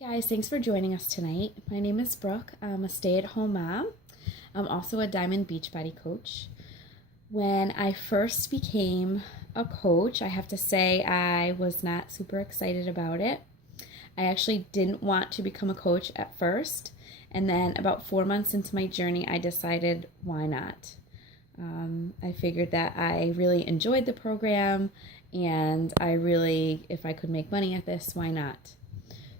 Hey guys, thanks for joining us tonight. My name is Brooke. I'm a stay-at-home mom. I'm also a Diamond Beachbody coach. When I first became a coach, I have to say I was not super excited about it. I actually didn't want to become a coach at first, and then about 4 months into my journey, I decided why not. I figured that I really enjoyed the program, and if I could make money at this, why not?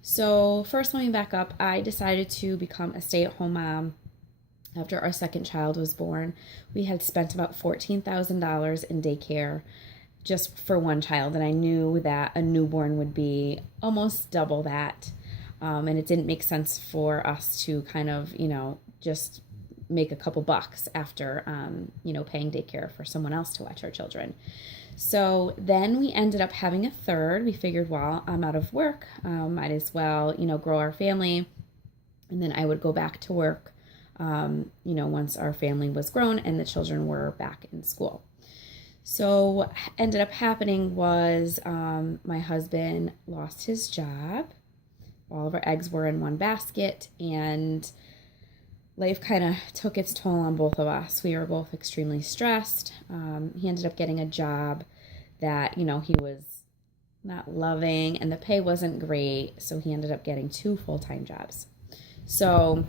So, first, let me back up. I decided to become a stay at home mom after our second child was born. We had spent about $14,000 in daycare just for one child, and I knew that a newborn would be almost double that. And it didn't make sense for us to just make a couple bucks after, paying daycare for someone else to watch our children. So then we ended up having a third. We figured, well, I'm out of work. Might as well, grow our family. And then I would go back to work, once our family was grown and the children were back in school. So what ended up happening was my husband lost his job. All of our eggs were in one basket, and life kind of took its toll on both of us. We were both extremely stressed. He ended up getting a job that, he was not loving, and the pay wasn't great. So he ended up getting two full-time jobs. So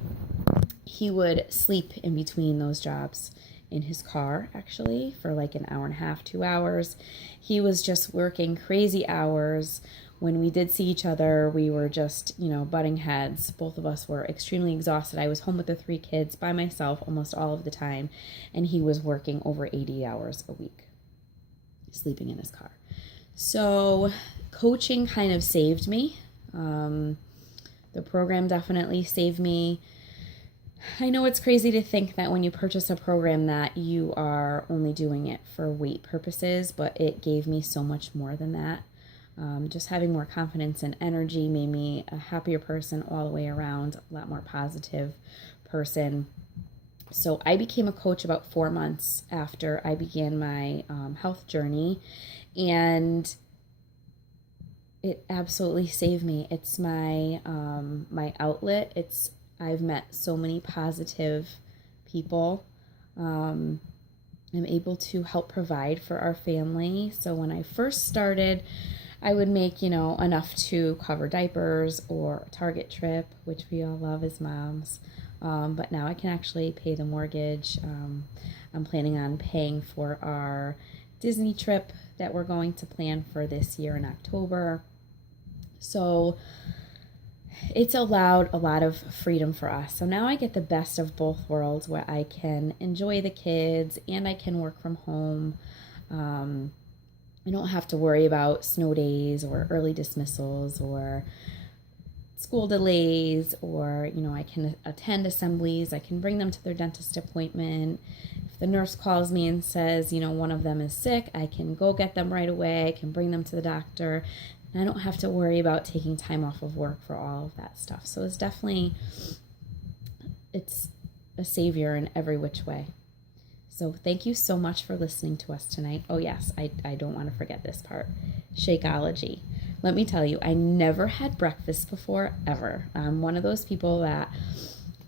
he would sleep in between those jobs in his car, actually, for like an hour and a half, 2 hours. He was just working crazy hours. When we did see each other, we were just, butting heads. Both of us were extremely exhausted. I was home with the three kids by myself almost all of the time, and he was working over 80 hours a week, sleeping in his car. So coaching kind of saved me. The program definitely saved me. I know it's crazy to think that when you purchase a program that you are only doing it for weight purposes, but it gave me so much more than that. Just having more confidence and energy made me a happier person all the way around, a lot more positive person. So I became a coach about 4 months after I began my health journey, and it absolutely saved me. It's my outlet. I've met so many positive people. I'm able to help provide for our family. So when I first started, I would make, enough to cover diapers or a Target trip, which we all love as moms. But now I can actually pay the mortgage. I'm planning on paying for our Disney trip that we're going to plan for this year in October. So it's allowed a lot of freedom for us. So now I get the best of both worlds, where I can enjoy the kids and I can work from home. I don't have to worry about snow days or early dismissals or school delays, or, I can attend assemblies. I can bring them to their dentist appointment. If the nurse calls me and says, one of them is sick, I can go get them right away. I can bring them to the doctor. And I don't have to worry about taking time off of work for all of that stuff. So it's a savior in every which way. So thank you so much for listening to us tonight. Oh yes, I don't want to forget this part. Shakeology. Let me tell you, I never had breakfast before, ever. I'm one of those people that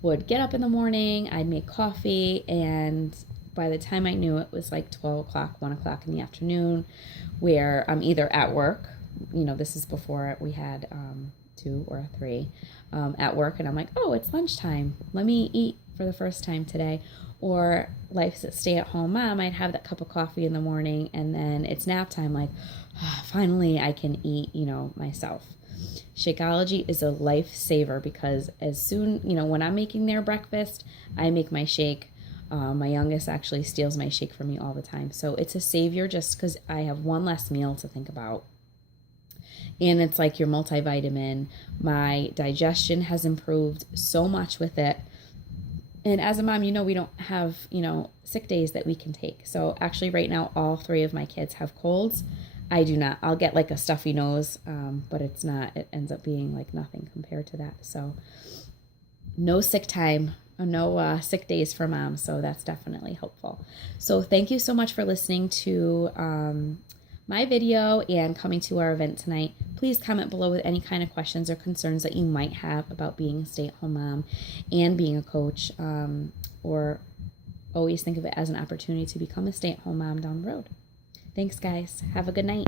would get up in the morning, I'd make coffee, and by the time I knew, it was like 12 o'clock, 1 o'clock in the afternoon, where I'm either at work. This is before we had 2 or 3 at work, and I'm like, oh, it's lunchtime. Let me eat for the first time today. Or life's a stay-at-home mom, I'd have that cup of coffee in the morning, and then it's nap time, like, finally I can eat, myself. Shakeology is a lifesaver, because as soon, when I'm making their breakfast, I make my shake. My youngest actually steals my shake from me all the time. So it's a savior just because I have one less meal to think about. And it's like your multivitamin. My digestion has improved so much with it. And as a mom, we don't have, sick days that we can take. So actually right now, all 3 of my kids have colds. I do not. I'll get like a stuffy nose, but it ends up being like nothing compared to that. So no sick time, no sick days for mom. So that's definitely helpful. So thank you so much for listening to my video and coming to our event tonight. Please comment below with any kind of questions or concerns that you might have about being a stay-at-home mom and being a coach, or always think of it as an opportunity to become a stay-at-home mom down the road. Thanks, guys. Have a good night.